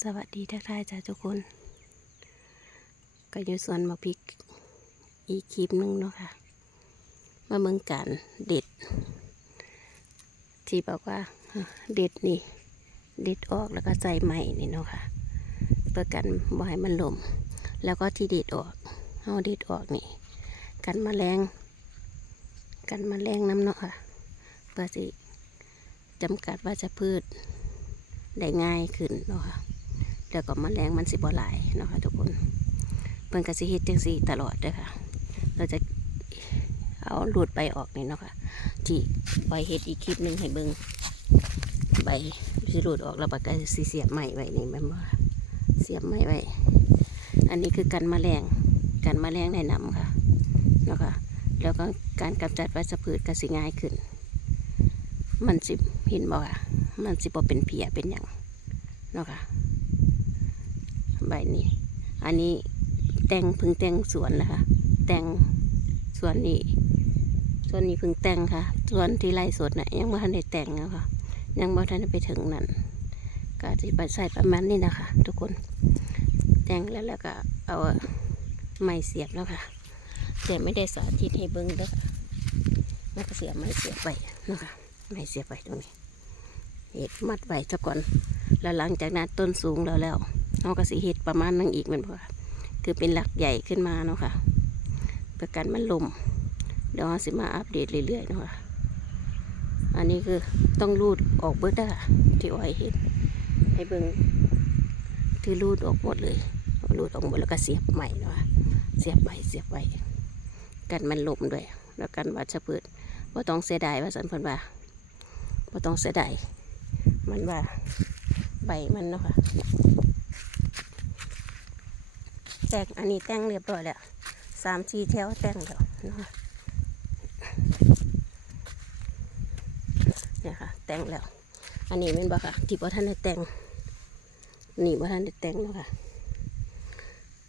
สวัสดีทักทายจ้าทุกคน ก็อยู่สวนมะพริกอีกคลิปหนึงเนาะค่ะ มาเมืองการเด็ด ที่บอกว่าเด็ดนี่ เด็ดออกแล้วก็ใส่ใหม่นี่เนาะค่ะเพื่อกันบ่ให้มันหลมแล้วก็ที่เด็ดออกเอาเด็ดออกนี่ กันแมลงกันแมลงน้ำเนาะค่ะเพื่อสิจำกัดว่าจะพืชได้ง่ายขึ้นเนาะค่ะ แล้วก็แมลงมันสิบ่หลายเนาะค่ะทุกคนเพิ่นก็สิเฮ็ดจังซี่ตลอดเด้อค่ะ เราจะเอาหลุดใบออกนี่เนาะค่ะที่ใบเฮ็ดอีกคลิปหนึ่งให้เบิงใบสิหลุดออกแล้วปากกาสิเสียบใหม่ไว้นี่แม่นบ่ค่ะเสียบใหม่ไว้อันนี้คือกันแมลงกันแมลงแนะนำค่ะเนาะค่ะแล้วก็การกำจัดวัชพืชก็สิง่ายขึ้น มันสิเห็นบ่ค่ะมันสิบ่เป็นเพียเป็นหยังเนาะค่ะ ใบนี้ อันนี้แตงพึ่งแตงสวนนะคะ แตงสวนนี้ส่วนนี้พึ่งแต่งค่ะ ส่วนที่ไร่สดนะ่ะยังไม่ทันได้แต่งนะคะ ยังไม่ทันได้ไปถึงนั้นก็จะไปใส่ประมาณนี้นะคะ ทุกคน แต่งแล้วแล้วก็เอาไม้เสียบแล้วค่ะ แต่ไม่ได้สาธิตให้เบิ้งด้อค่ะแล้วก็เสียบไม้เสียบไปนะคะ ไม้เสียบไปตรงนี้เห็ดมัดไว้ซะก่อน แล้วหลังจากนั้นต้นสูงแล้วแล้ว เราก็สิเฮ็ดประมาณนั้นอีกแมันบ่ค่ะคือเป็นหลักใหญ่ขึ้นมาเนาะค่ะเพื่อกันมันลมเดี๋ยวสิมาอัปเดตเรื่อยๆเนาะค่ะอันนี้คือต้องรูดออกเบิดเด้ค่ะที่อ้อยเห็นให้เบิ่งที่รูดออกหมดเลยรูดออกหมดแล้วก็เสียบใหม่เนาะะเสียบไปเสียบไปกันมันลมด้วย แล้วกันวัชพืชว่าต้องเสียดายว่าสันพิ่นว่าว่าต้องเสียดายมันว่าใบมันเนาะค่ะ แต่งอันนี้แต่งเรียบร้อยแล้วสามสี่แถวแต่งแล้วนะคะเนี่ยค่ะ แต่งแล้ว อันนี้เป็นบ่ค่ะที่บ่ท่านได้แต่งนี่บ่ท่านได้แต่งแล้วค่ะ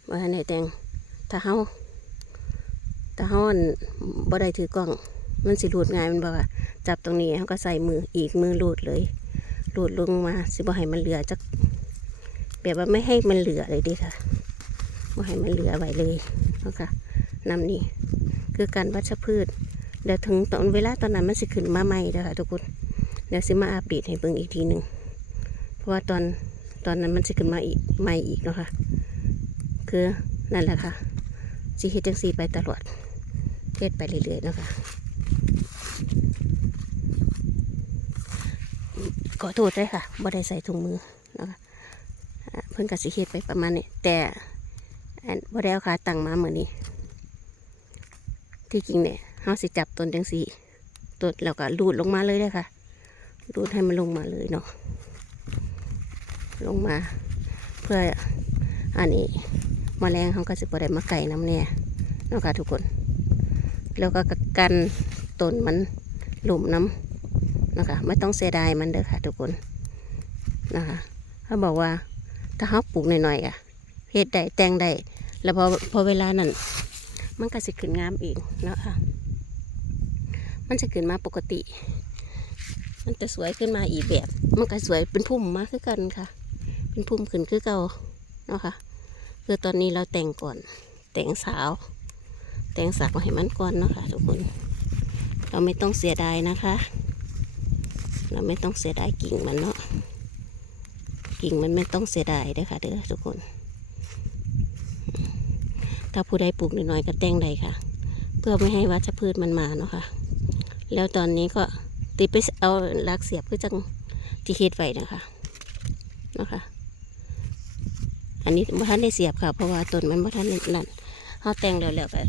บ่ท่านได้แต่งถ้าเฮาถ้าเฮาอั่นบ่ได้ถือกล้อง มันสิรูดง่ายมันบ่ค่ะจับตรงนี้เฮาก็ใส่มืออีกมือรูดเลยรูดลงมาสิบ่ให้มันเหลือจักแบบว่าไม่ให้มันเหลือเลยดิค่ะ ว่าให้มันเหลือไว้เลยเนาะคะน้ำนี่คือการวัชพืช เดี๋ยวถึงตอนเวลาตอนนั้นมันสิขึ้นมาใหม่เด้อค่ะทุกคนเดี๋ยวสิมาอัปเดตให้เบิ่งอีกทีหนึ่งเพราะว่าตอนตอนนั้นมันสิขึ้นมาอีกใหม่อีกเนาะค่ะคือนั่นแหละค่ะสิเฮ็ดจังซี่ไปตลอดเฮ็ดไปเรื่อยๆเนาะค่ะขอโทษด้วยค่ะบ่ได้ใส่ถุงมือนะคะเพิ่นก็สิเฮ็ดไปประมาณนี้แต่ อันบ่ได้เอาขาตั้งมาเหมือนนี้ ที่จริงเนี่ยเฮาสิจับต้นจังสีต้นแล้วก็ลูดลงมาเลยเลยค่ะลูดให้มันลงมาเลยเนาะลงมา เพื่ออันนี้มแมลงเขาก็สิบ่ได้มาไก่น้ำเนี่ยเนาะค่ะทุกคน แล้วก็กันต้นมันหลุมน้ำนะคะไม่ต้องเสียดายมันเด้อค่ะ ทุกคนนะคะเขาบอกว่าถ้าเขาปลูกหน่อยๆอะเฮ็ดได้แต่งได้ แล้วพอพอเวลานั้นมันก็สิขึ้นงามเองเนาะค่ะมันจะขึ้นมาปกติ มันจะสวยขึ้นมาอีกแบบ มันก็สวยเป็นพุ่มมาคือกันค่ะ เป็นพุ่มขึ้นคือเก่าเนาะค่ะคือตอนนี้เราแต่งก่อน แต่งสาว แต่งสาวให้มันก่อนเนาะค่ะทุกคน เราไม่ต้องเสียดายนะคะ เราไม่ต้องเสียดายกิ่งมันเนาะกิ่งมันไม่ต้องเสียดายเด้อค่ะเด้อทุกคน ถ้าผู้ใดปลูกน้อยๆก็แต่งได้ค่ะ เพื่อไม่ให้วัชพืชมันมาเนาะค่ะ แล้วตอนนี้ก็ติดไปเอาลักเสียบเพื่อจังที่เฮ็ดไว้นะคะเนาะค่ะ อันนี้บ่ทันได้เสียบค่ะ เพราะว่าต้นมันบ่ทันนั่นเขาแต่งแล้วแล้วก็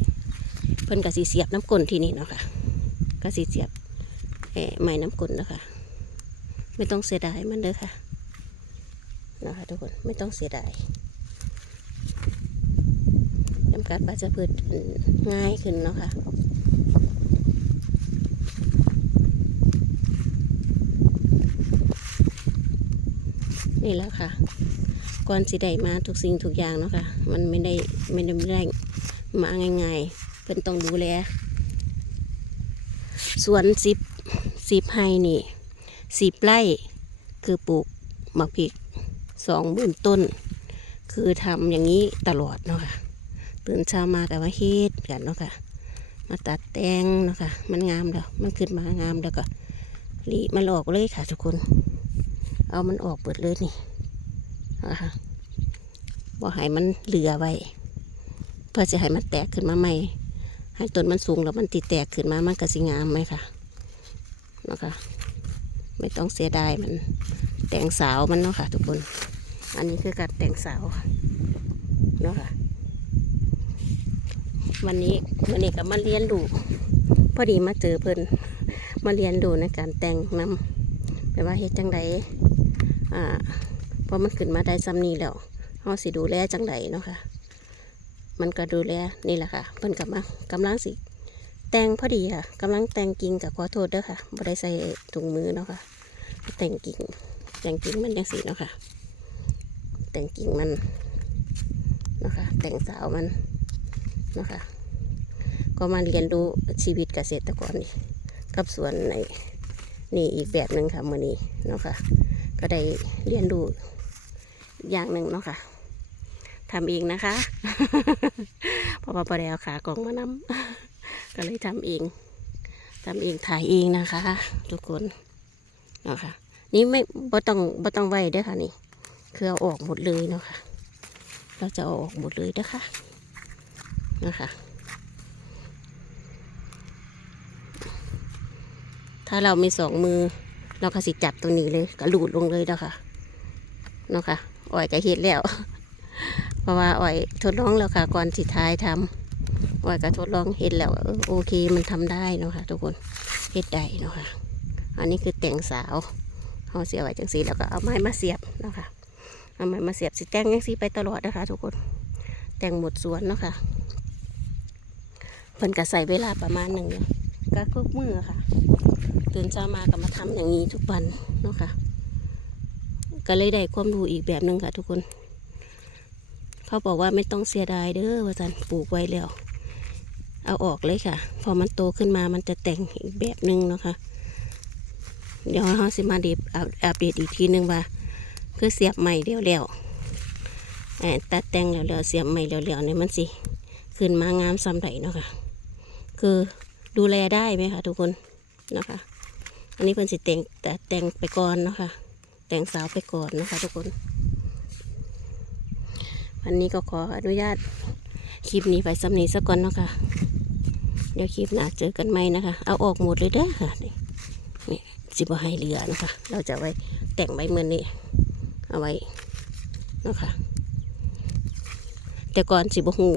เพิ่นก็สิเสียบน้ำกลนที่นี่เนาะค่ะก็สิเสียบเออไม้น้ำกลนเนาะคะไม่ต้องเสียดายมันเด้อค่ะนะคะทุกคนไม่ต้องเสียดาย จำกัดวัชพืชง่ายขึ้นเนาะค่ะนี่แหล้วค่ะก่อนสิได้มาทุกสิ่งทุกอย่างเนาะค่ะ มันไม่ได้ไม่ได้แรงมาง่ายๆเพิ่นต้องดูแลสวนสิบสิบไฮนี่สิบไร่คือปลูกมะพริกสองหมื่นต้น คือทำอย่างนี้ตลอดเนาะค่ะ ตื่นเช้ามากับว่าเฮ็ดกันเนาะค่ะ มาตัดแต่งเนาะค่ะ มันงามแล้วมันขึ้นมางามแล้วก็หลีมันออกเลยค่ะทุกคน เอามันออกเปิดเลยนี่นะคะบ่ให้มันเหลือไว้ เพื่อจะให้มันแตกขึ้นมาใหม่ ให้ต้นมันสูงแล้วมันติดแตกขึ้นมามันก็สิงามไหมค่ะเนาะค่ะไม่ต้องเสียดายมันแต่งสาวมันเนาะค่ะ ทุกคน อันนี้คือการแต่งสาวเนาะค่ะ วันนี้วันนี้ก็มาเรียนดูพอดีมาเจอเพิ่นมาเรียนดูในการแต่งน้ำแปลว่าเฮ็ดจังไดอ่าพอมันขึ้นมาได้ซ้ำนี้แล้วเฮาสิดูแลจังไดเนาะค่ะ มันก็ดูแลนี่แหละค่ะ เพิ่นกับมากำลังสิ แต่งพอดีค่ะกำลังแต่งกิ่งกับขอโทษเด้อค่ะบ่ได้ใส่ถุงมือเนาะค่ะ แต่งกิ่งแต่งกิ่งมันยังสีเนาะค่ะ แต่งกิ่งมันเนาะค่ะแต่งสาวมันเนาะค่ะ ก็มาเรียนรู้ชีวิตเกษตรกรนี่กับสวนในนี่อีกแบบหนึ่งค่ะมือนี้เนาะค่ะ ก็ได้เรียนรู้อย่างหนึ่งเนาะค่ะทำเองนะคะ เพราะว่าปลาแดวขากล่องมานำก็เลยทำเองทำเองถ่ายเองนะคะ ทุกคนเนาะค่ะ นี่ไม่บ่ต้องบ่ต้องไว้เด้อค่ะนี่คือเอาออกหมดเลยเนาะค่ะ เราจะเอาออกหมดเลยเด้อค่ะนะคะ ถ้าเรามีสองมือ เราก็สิจับตรงนี้เลยก็หลูดลงเลยเด้อค่ะเนาะค่ะอ่อยก็เฮ็ดแล้ว เพราะว่าอ่อยทดลองแล้วค่ะก่อนสิท้ายทำอ่อยก็ทดลองเฮ็ดแล้วโอเคมันทำได้เนาะค่ะ ทุกคนเฮ็ดได้เนาะค่ะอันนี้คือแต่งสาวเอาเสียบไว้จังสีแล้วก็เอาไม้มาเสียบเนาะค่ะเอาไม้มาเสียบสิแต่งยังสีไปตลอดนะคะ ทุกคนแต่งหมดสวนเนาะค่ะเพิ่นก็ใส่เวลาประมาณหนึ่งก็ทุกมือค่ะ ตื่นเช้ามาก็มาทำอย่างนี้ทุกวันเนาะค่ะ ก็เลยได้ความรู้อีกแบบหนึ่งค่ะ ทุกคน เขาบอกว่าไม่ต้องเสียดายเด้อว่าจันปลูกไว้แล้ว เอาออกเลยค่ะ พอมันโตขึ้นมามันจะแต่งอีกแบบหนึ่งเนาะค่ะ เดี๋ยวเราสิมาเดบอัปอัปเดตอีกทีหนึงว่า คือเสียบใหม่เดียวแล้วเอ่อตัดแต่งแล้วแล้วเสียบใหม่แล้วแล้วเนี่ยมันสิขึ้นมางามซ้ำไหเนาะค่ะ คือดูแลได้ไหมคะทุกคนนะคะ อันนี้เพิ่นสิแต่งแต่แต่งไปก่อนเนาะค่ะ แต่งสาวไปก่อนนะคะ ทุกคน วันนี้ก็ขออนุญาตคลิปนี้ไปสำนีสักก่อนเนาะค่ะ เดี๋ยวคลิปหน้าเจอกันใหม่นะคะ เอาออกหมดเลยเด้อค่ะนี่นี่สิบให้เหลือนะคะ เราจะไว้แต่งใบเมือนนี้ เอาไว้นะคะแต่ก่อนสิบหู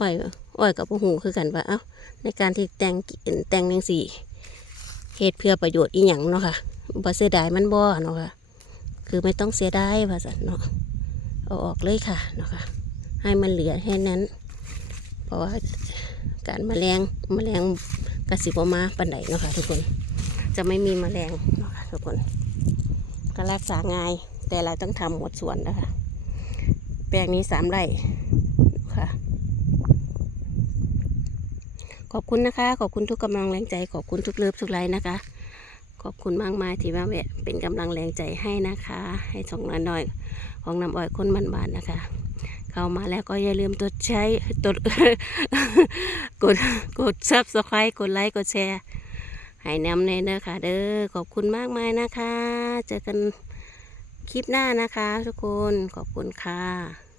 อ้อยอ้อยกับหูคือกันว่า เอ้า ในการที่แต่งกินแต่งยังสี่ เหตุเพื่อประโยชน์อีหยังเนาะค่ะบ่เสียดายมันบ่เนาะค่ะ คือไม่ต้องเสียดายว่าสันเนาะเอาออกเลยค่ะเนาะค่ะ ให้มันเหลือแค่นั้น เพราะว่าการแมลงแมลงกระสิบมาปันไดเนาะค่ะทุกคน จะไม่มีแมลงเนาะค่ะทุกคน ก็รักษาง่ายแต่เราต้องทำหมดสวนนะคะแปลงนี้สามไร่ค่ะ ขอบคุณนะคะ ขอบคุณทุกกำลังแรงใจ ขอบคุณทุกเลิฟทุกไลน์นะคะ ขอบคุณมากมายที่มาแวะเป็นกำลังแรงใจให้นะคะ ให้ส่งน้อยๆของน้ำอ้อยคนมันบานๆนะคะ เข้ามาแล้วก็อย่าลืมกดใช้กดกดกดซับสไครต์กดไลค์กดแชร์ให้นำเลยนะคะเด้อขอบคุณมากมายนะคะ เจอกันคลิปหน้านะคะ ทุกคนขอบคุณค่ะ